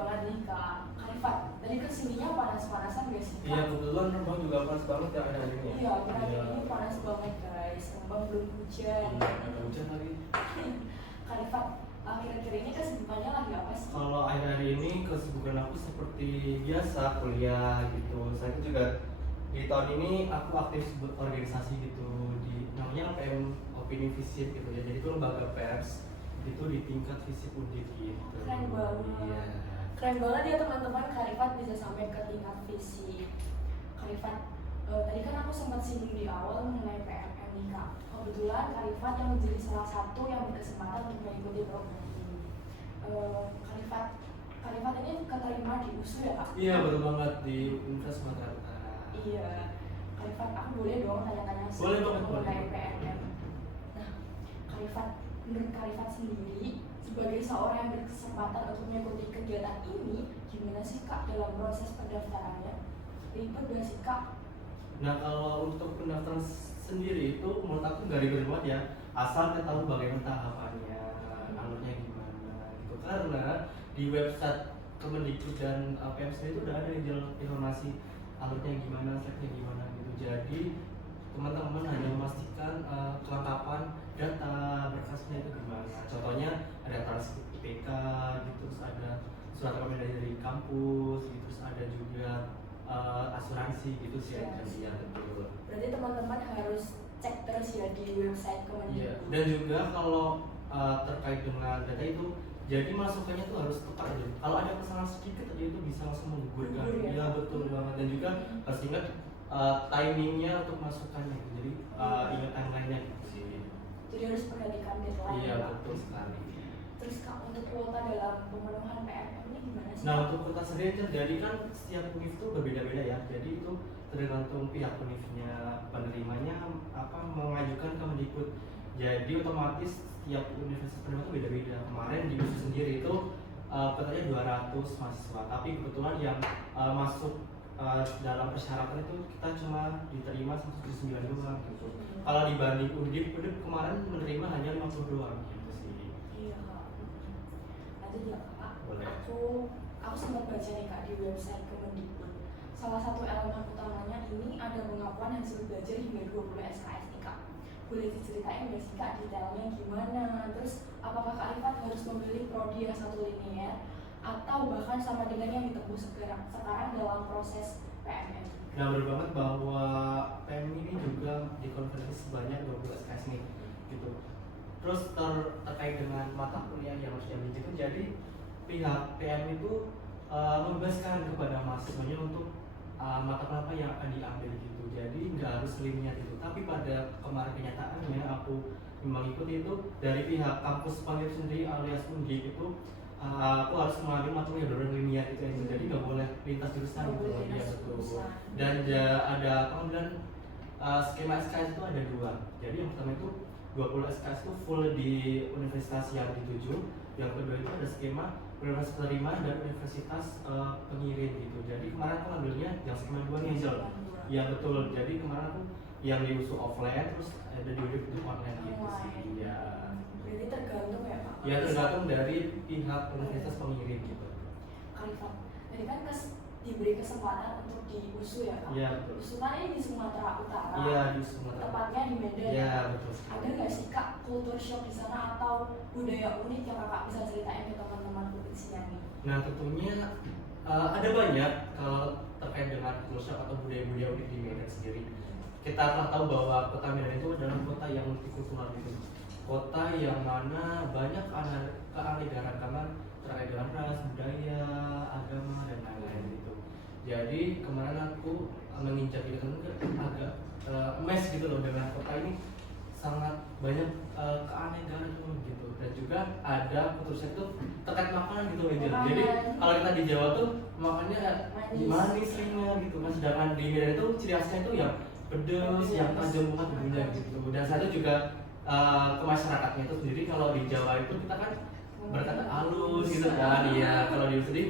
banget nih Kak Rifat. Tadi kesininya panas-panasan gak sih Kak? Iya kebetulan Rembang juga panas banget ya akhir-akhir ini. Iya, akhir-akhir ini panas banget guys. Rembang belum hujan. Iya, ada hujan lagi. Kak Rifat, akhir-akhir ini kesibukannya lagi apa sih? Kalau akhir-akhir ini kesibukan aku seperti biasa kuliah gitu. Saya juga di tahun ini aku aktif organisasi gitu di namanya PM Opini Visip gitu ya. Jadi itu lembaga pers itu di tingkat Visip Undip gitu. Keren banget. Iya. Keren banget ya teman-teman, Kak Rifat bisa sampai ke tingkat visi. Kak Rifat, tadi kan aku sempat singgung di awal mengenai PMM nih Kak. Kebetulan Kak Rifat yang menjadi salah satu yang berkesempatan untuk mengikuti program ini. Kak Rifat ini keterima di USU ya Kak? Iya betul banget di Universitas Sumatera Utara. Iya. Kak Rifat, aku boleh dong tanya-tanya Boleh banget, mengenai boleh. PMM. Nah, Kak Rifat, menurut Kak Rifat sendiri sebagai seorang yang berkesempatan untuk mengikuti kegiatan ini, gimana sih Kak dalam proses pendaftarannya? Ribet gak sih Kak? Nah kalau untuk pendaftaran sendiri itu menurut aku nggak ribet banget ya, asal kita tahu bagaimana tahapannya, alurnya gimana gitu. Karena di website Kemendikbud dan PM sendiri itu udah ada informasi alurnya gimana, stepnya gimana gitu. Jadi teman-teman hanya memastikan kelengkapan data berkasnya itu gimana. Contohnya ada transkrip IPK gitu, terus ada surat rekomendasi dari kampus gitu, terus ada juga asuransi gitu sih ya. Iya betul. Berarti teman-teman harus cek terus ya di website Kemendikbud. Iya. Dan juga kalau terkait dengan data itu, jadi masukannya tuh harus tepat aja. Kalau ada kesalahan sedikit aja itu bisa langsung menggugurkan. Gugur ya? Iya betul banget. Dan juga harus ingat timingnya untuk masukannya. Jadi ingat timelinenya gitu sih. Jadi harus perhatikan deadline. Iya Kak. betul sekali. Terus Kak, untuk kuota dalam pemenuhan PMM ini gimana sih? Nah untuk kota sendiri jadi kan setiap univ itu berbeda-beda ya. Jadi itu tergantung pihak univnya, penerimanya apa mengajukan ke Mendikbud. Jadi otomatis setiap universitas penerima itu beda-beda. Kemarin di USU sendiri itu katanya 200 mahasiswa, tapi kebetulan yang masuk dalam persyaratan itu kita cuma diterima 179 doang gitu. Kalau dibanding Undip kemarin menerima hanya 50 doang gitu sih. Iya Kak. Lanjut ya Kak. Boleh. Aku sempat baca nih Kak di website Kemendikbud. Salah satu elemen utamanya ini ada pengakuan hasil belajar hingga 20 SKS nih Kak. Boleh diceritain nggak sih Kak detailnya gimana? Terus apakah Kak Rifat harus memilih prodi yang satu linear atau bahkan sama dengan yang ditempuh sekarang dalam proses PMM? Nah benar banget bahwa PM ini juga dikonversi sebanyak 12 SKS nih gitu. Terus terkait dengan mata kuliah yang harus diambil itu, jadi pihak PM itu membebaskan kepada mahasiswanya untuk mata kuliah apa yang akan diambil gitu. Jadi nggak harus linear gitu. Tapi pada kemarin kenyataannya aku mengikuti itu dari pihak kampus Pandip sendiri alias Undip itu aku harus mengambil mata kuliah benar linear itu aja. Jadi nggak boleh lintas jurusan gitu. Iya betul. Dan ada pengambilan skema SKS itu ada dua. Jadi yang pertama itu 20 SKS itu full di universitas yang dituju. Yang kedua itu ada skema universitas penerima dan universitas pengirim gitu. Jadi kemarin aku ambilnya yang skema 2 nih Angel. Iya betul. Jadi kemarin aku yang di USU offline, terus ada di UNIF itu online gitu sih. Iya. Berarti tergantung ya Pak? Ya tergantung dari pihak universitas pengirim gitu. Kak Rifat, tadi kan diberi kesempatan untuk di USU ya Kak? Iya betul. USU kan ini di Sumatera Utara. Iya di Sumatera. Tepatnya di Medan. Iya betul. Ada nggak sih Kak kultur shock di sana atau budaya unik yang Kakak bisa ceritain ke teman-teman Putri nih? Nah tentunya ada banyak kalau terkait dengan kultur shock atau budaya-budaya unik di Medan sendiri. Kita telah tahu bahwa kota Medan itu adalah kota yang multikultural gitu. Kota yang mana banyak keanekaragaman terkait dengan ras, budaya, agama dan lain-lain gitu. Jadi kemarin aku menginjak itu agak emes gitu loh dengan kota ini sangat banyak keanekaragaman gitu. Dan juga ada kultur itu terkait makanan gitu Angel. Jadi kalau kita di Jawa tuh makannya manis ringan gitu kan, sedangkan di Medan itu ciri khasnya itu yang pedas, yang tajam banget bumbunya gitu. Dan satu juga ke masyarakatnya itu sendiri, kalau di Jawa itu kita kan berkata halus gitu kan. Iya, kalau di sini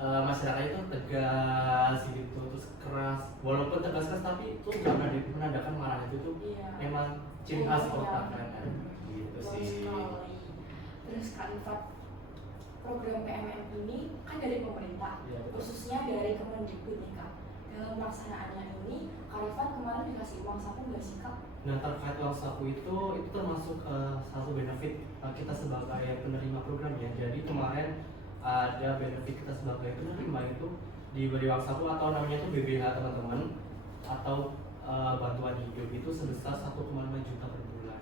masyarakatnya itu tegas gitu, terus keras. Walaupun tegas tapi itu nggak pernah menandakan marah itu memang ciri khas kota kan gitu sih. Terus Kak Rifat, program PMM ini kan dari pemerintah, Iya, betul. khususnya dari Kemendikbud nih Kak. Dalam pelaksanaannya ini, Kak Rifan kemarin dikasih uang saku nggak sih Kak? Nah, terkait uang saku itu termasuk satu benefit kita sebagai penerima program ya. Jadi kemarin ada benefit kita sebagai penerima itu diberi uang saku atau namanya itu BBH teman-teman, atau bantuan hidup itu sebesar 1,5 juta per bulan.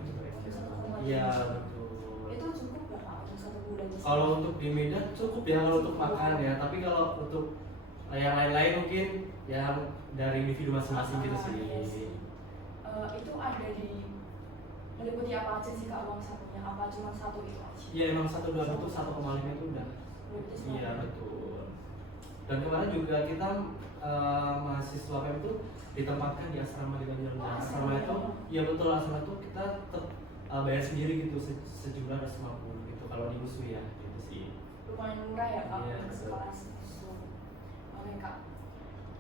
1,5 Iya, juta. betul. Itu cukup nggak Kak untuk 1 bulan? Kalau untuk di Medan cukup ya kalau untuk makan ya, tapi kalau untuk yang lain-lain mungkin yang dari individu masing-masing gitu sih. Iya sih. Itu ada di meliputi apa aja sih Kak uang sakunya? Apa cuma satu itu aja? Iya, emang 1,2 itu 1,5 itu udah. Meliputi semua? Iya, betul. Dan kemarin juga kita mahasiswa PEM itu ditempatkan di asrama di Banjarmasin. Oh, Asrama asrama. itu, iya betul, asrama itu kita tetap bayar sendiri gitu sejumlah 250 gitu kalau di USU ya gitu sih. Lumayan murah ya Kak Iya, untuk betul. sekolah susu. Oke Kak,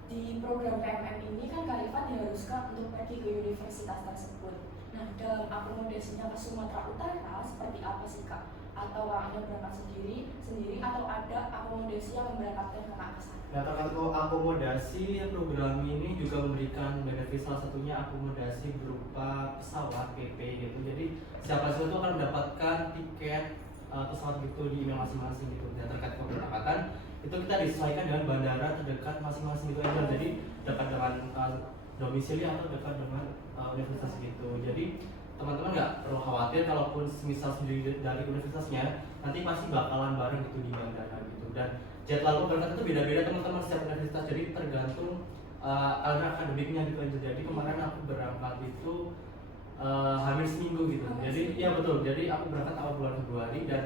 di program PMM ini kan Kak Rifan diharuskan untuk pergi ke universitas tersebut. Nah, dalam akomodasinya ke Sumatera Utara seperti apa sih Kak? Atau kakaknya berangkat sendiri atau ada akomodasi yang memberangkatkan kakak ke sana? Nah, terkait akomodasi program ini juga memberikan benefit, salah satunya akomodasi berupa pesawat PP gitu. Jadi siapa saja itu akan mendapatkan tiket pesawat gitu di email masing-masing gitu. Dan terkait keberangkatan itu kita disesuaikan dengan bandara terdekat masing-masing gitu aja. Jadi dekat dengan domisili atau dekat dengan universitas gitu. Jadi teman-teman nggak perlu khawatir kalaupun semisal sendiri dari universitasnya nanti pasti bakalan bareng gitu di bandara gitu. Dan jadwal berangkat itu beda-beda teman-teman setiap universitas, jadi tergantung alur akademiknya gitu aja. Jadi kemarin aku berangkat itu hampir seminggu gitu. Jadi iya betul, jadi aku berangkat awal bulan Februari dan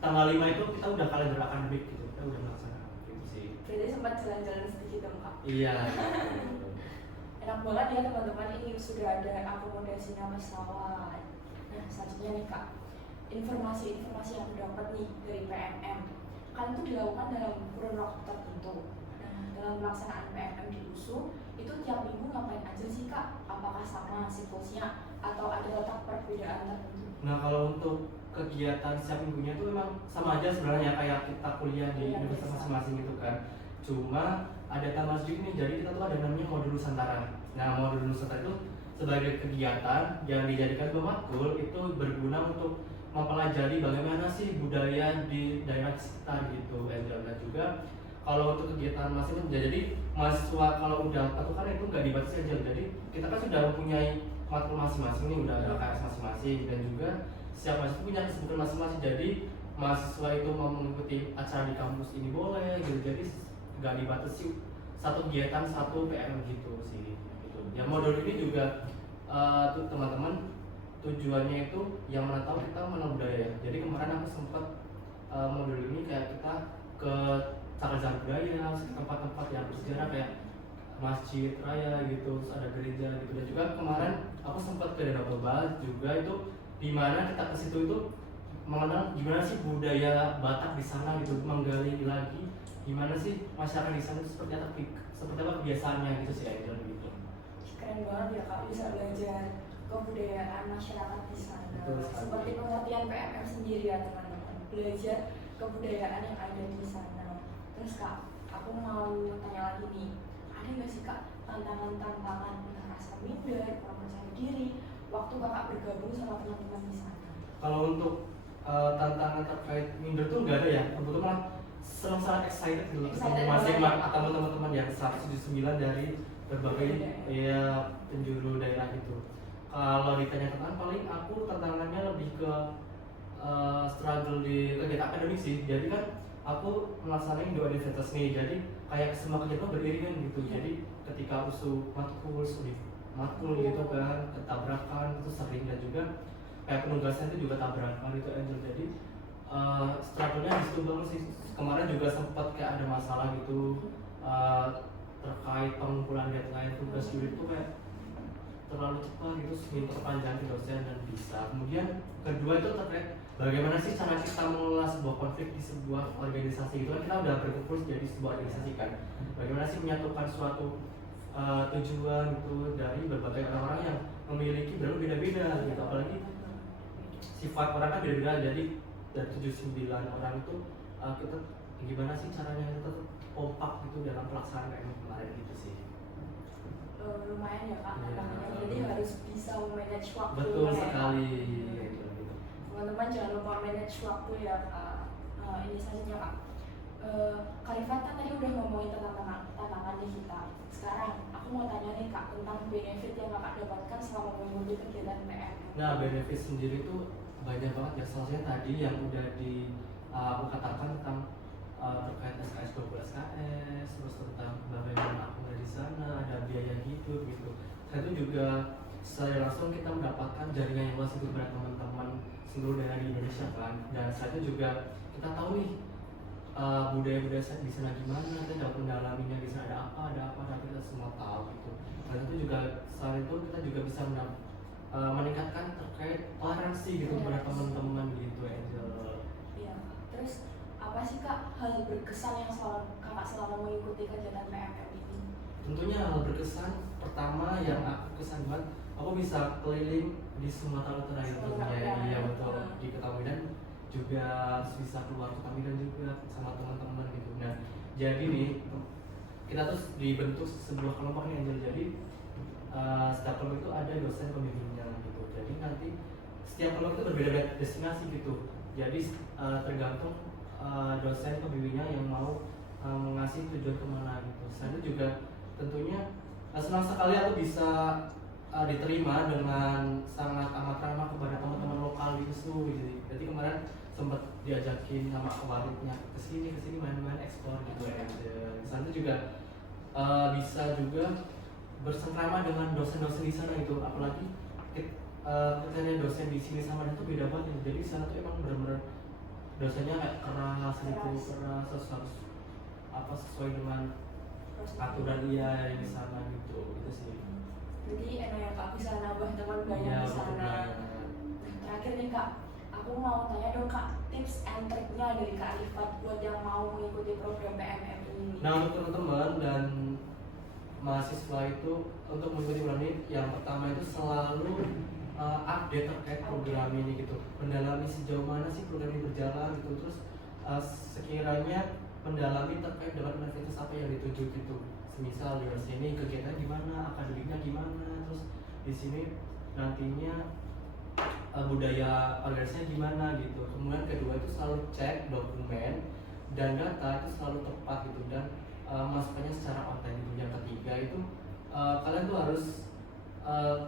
tanggal 5 itu kita udah kalender akademik gitu, kita udah melaksanakan gitu sih. Jadi sempat jalan-jalan sedikit dong Kak? Iya gitu. Enak banget ya teman-teman, ini sudah ada akomodasinya pesawat. Nah, selanjutnya nih Kak, informasi-informasi yang aku dapat nih dari PMM kan itu dilakukan dalam kurun waktu tertentu. Nah, dalam pelaksanaan PMM di USU itu tiap minggu ngapain aja sih Kak? Apakah sama siklusnya atau ada letak perbedaan tertentu? Nah, kalau untuk kegiatan setiap minggunya itu memang sama aja sebenarnya kayak kita kuliah di Iya, universitas biasa. masing-masing gitu kan. Cuma ada tambah sedikit nih, jadi kita tuh ada namanya modul Nusantara. Nah, modul Nusantara itu sebagai kegiatan yang dijadikan pemakul itu berguna untuk mempelajari bagaimana sih budaya di daerah sekitar gitu. Dan juga kalau untuk kegiatan masing jadi mahasiswa kalau udah patukan itu nggak dibatasi aja. Jadi kita kan sudah mempunyai matkul masing-masing nih, udah ada KS masing-masing, dan juga setiap mahasiswa punya kesibukan masing-masing. Jadi mahasiswa itu mau mengikuti acara di kampus ini boleh gitu. Jadi nggak dibatasi satu kegiatan satu PM gitu sih gitu. Ya modul ini juga tuh teman-teman tujuannya itu yang mana tahu kita mengenal budaya. Jadi kemarin aku sempat modul ini kayak kita ke cagar budaya, tempat-tempat yang bersejarah kayak masjid raya gitu, terus ada gereja gitu. Dan juga kemarin aku sempat ke Danau Toba juga, itu di mana kita ke situ itu mengenal gimana sih budaya Batak di sana gitu, menggali lagi gimana sih masyarakat di sana seperti apa kebiasaannya gitu sih Angel gitu. Keren banget ya Kak, bisa belajar kebudayaan masyarakat di sana. Betul sekali. Seperti pengertian PMM sendiri ya teman-teman, belajar kebudayaan yang ada di sana. Terus Kak, aku mau tanya lagi nih, ada nggak sih Kak tantangan-tantangan rasa minder, kurang percaya diri waktu Kakak bergabung sama teman-teman di sana? Kalau untuk tantangan terkait minder tuh nggak ada ya, kebetulan sangat excited gitu ketemu masing atau teman-teman yang 179 dari berbagai ya penjuru daerah gitu. Kalau ditanya tantangan, paling aku tantangannya lebih ke struggle di kegiatan akademik sih. Jadi kan aku melaksanain 2 universitas nih, jadi kayak semua kegiatan beriringan gitu. Jadi ketika usul matkul gitu kan, tabrakan itu sering, dan juga kayak penugasan itu juga tabrakan itu Angel. Jadi struggle-nya di situ banget sih. Kemarin juga sempat kayak ada masalah gitu terkait pengumpulan deadline tugas juri itu kayak terlalu cepat gitu, minta perpanjangan ke dosen dan bisa. Kemudian kedua itu terkait bagaimana sih cara kita mengelola sebuah konflik di sebuah organisasi gitu kan. Kita udah berkumpul jadi sebuah organisasi kan, bagaimana sih menyatukan suatu tujuan itu dari berbagai orang-orang yang memiliki berbeda-beda gitu. Apalagi sifat orang kan beda-beda, jadi dari 79 orang itu kita gimana sih caranya kita tetap kompak gitu dalam pelaksanaan KMM kemarin gitu sih. Lumayan ya kak, Iya. tantangannya. Jadi harus bisa memanage waktu. Betul ya. sekali gitu. Teman-teman jangan lupa manage waktu ya kak. Ini selanjutnya kak. Kak Rifat kan tadi udah ngomongin tentang tantangannya kita. Sekarang aku mau tanya nih kak tentang benefit yang kakak dapatkan selama mengikuti kegiatan PMM. Nah, benefit sendiri itu banyak banget ya. Salah satunya tadi yang udah aku katakan tentang terkait SKS 20 SKS, terus tentang bagaimana aku dari sana, ada biaya hidup gitu. Saya itu juga secara langsung kita mendapatkan jaringan yang luas itu kepada teman-teman seluruh daerah di Indonesia kan. Dan saya itu juga kita tahu nih budaya-budaya di sana gimana, kita dapat mendalaminya di sana ada apa, kita semua tahu gitu. Dan itu juga selain itu kita juga bisa meningkatkan terkait toleransi gitu kepada teman-teman gitu Angel. Iya. Terus apa sih kak hal berkesan yang kakak selama mengikuti kegiatan PMM ini? Tentunya hal berkesan pertama yang aku kesan banget, aku bisa keliling di Sumatera Utara itu ya, iya betul di Kota Medan juga bisa keluar Kota Medan juga sama teman-teman gitu. Nah jadi nih kita tuh dibentuk sebuah kelompok nih Angel. Jadi setiap kelompok itu ada dosen pembimbingnya gitu. Jadi nanti setiap kelompok itu berbeda-beda destinasi gitu. Jadi tergantung dosen pembimbingnya yang mau mengasih tujuan kemana gitu. Saya juga tentunya senang sekali aku bisa diterima dengan sangat amat ramah kepada teman-teman lokal di ISU gitu. Jadi kemarin sempat diajakin sama waridnya kesini main-main eksplor gitu ya. Di sana juga bisa juga bersengkrama dengan dosen-dosen di sana itu, apalagi ketika dosen di sini sama itu beda banget. Jadi di sana tuh emang benar-benar dosennya kayak keras gitu, terus harus sesuai dengan aturan dia yang di sana gitu sih. Jadi enak ya kak bisa nambah teman banyak Iya, di sana. Terakhir nih kak, aku mau tanya dong kak tips and triknya dari Kak Rifat buat yang mau mengikuti program PMM ini. Nah untuk teman-teman dan mahasiswa itu untuk mengikuti program ini, yang pertama itu selalu update terkait program ini gitu, mendalami sejauh mana sih program ini berjalan gitu, terus sekiranya mendalami terkait dengan universitas apa yang dituju gitu. Misal di sini kegiatan gimana, akademiknya gimana, terus di sini nantinya budaya organisasinya gimana gitu. Kemudian kedua itu selalu cek dokumen dan data itu selalu tepat gitu, dan masukannya secara online gitu. Yang ketiga itu kalian tuh harus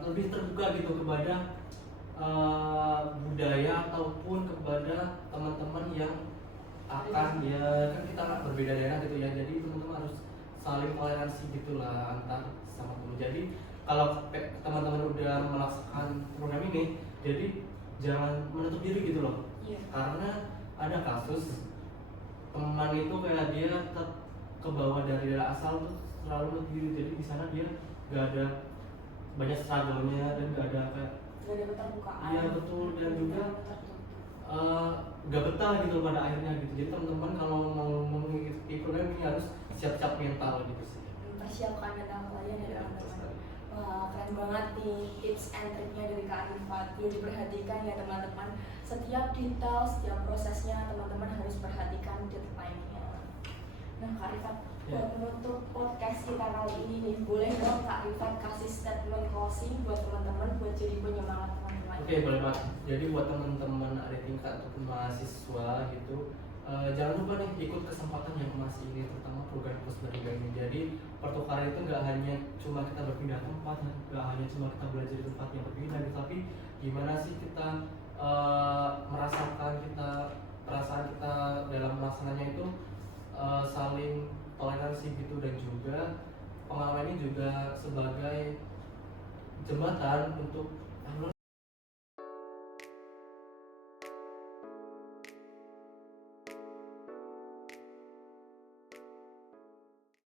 lebih terbuka gitu kepada budaya ataupun kepada teman-teman yang akan ya kan kita nggak berbeda daerah gitu ya. Jadi teman-teman harus saling toleransi gitulah antar sama teman. Jadi kalau teman-teman udah melaksanakan program ini, jadi jangan menutup diri gitu loh. Iya. Karena ada kasus teman itu kayak dia tetap ke bawah dari daerah asal tuh selalu menutup diri. Jadi di sana dia gak ada banyak struggle-nya dan gak ada kayak Gak ada keterbukaan. iya betul, dan juga gak betah gitu pada akhirnya gitu. Jadi teman-teman kalau mau mengikuti program ini harus siap-siap mental gitu sih. Persiapkan mental kalian ya teman-teman. Wah keren banget nih tips and triknya dari Kak Rifat. Perlu diperhatikan ya teman-teman. Setiap detail, setiap prosesnya teman-teman harus perhatikan detailnya. Nah Kak Rifat, buat menutup podcast kita kali ini nih, boleh dong Kak Rifat kasih statement closing buat teman-teman buat jadi penyemangat teman-teman. Oke, boleh Pak. Jadi buat teman-teman adik tingkat ataupun mahasiswa gitu, jangan lupa nih ikut kesempatan yang emas ini, terutama program Pusberga ini. Jadi pertukaran itu nggak hanya cuma kita berpindah tempat, nggak hanya cuma kita belajar di tempat yang berbeda, tapi gimana sih kita merasakan perasaan kita dalam melaksanakannya itu saling toleransi gitu. Dan juga pengalaman ini juga sebagai jembatan untuk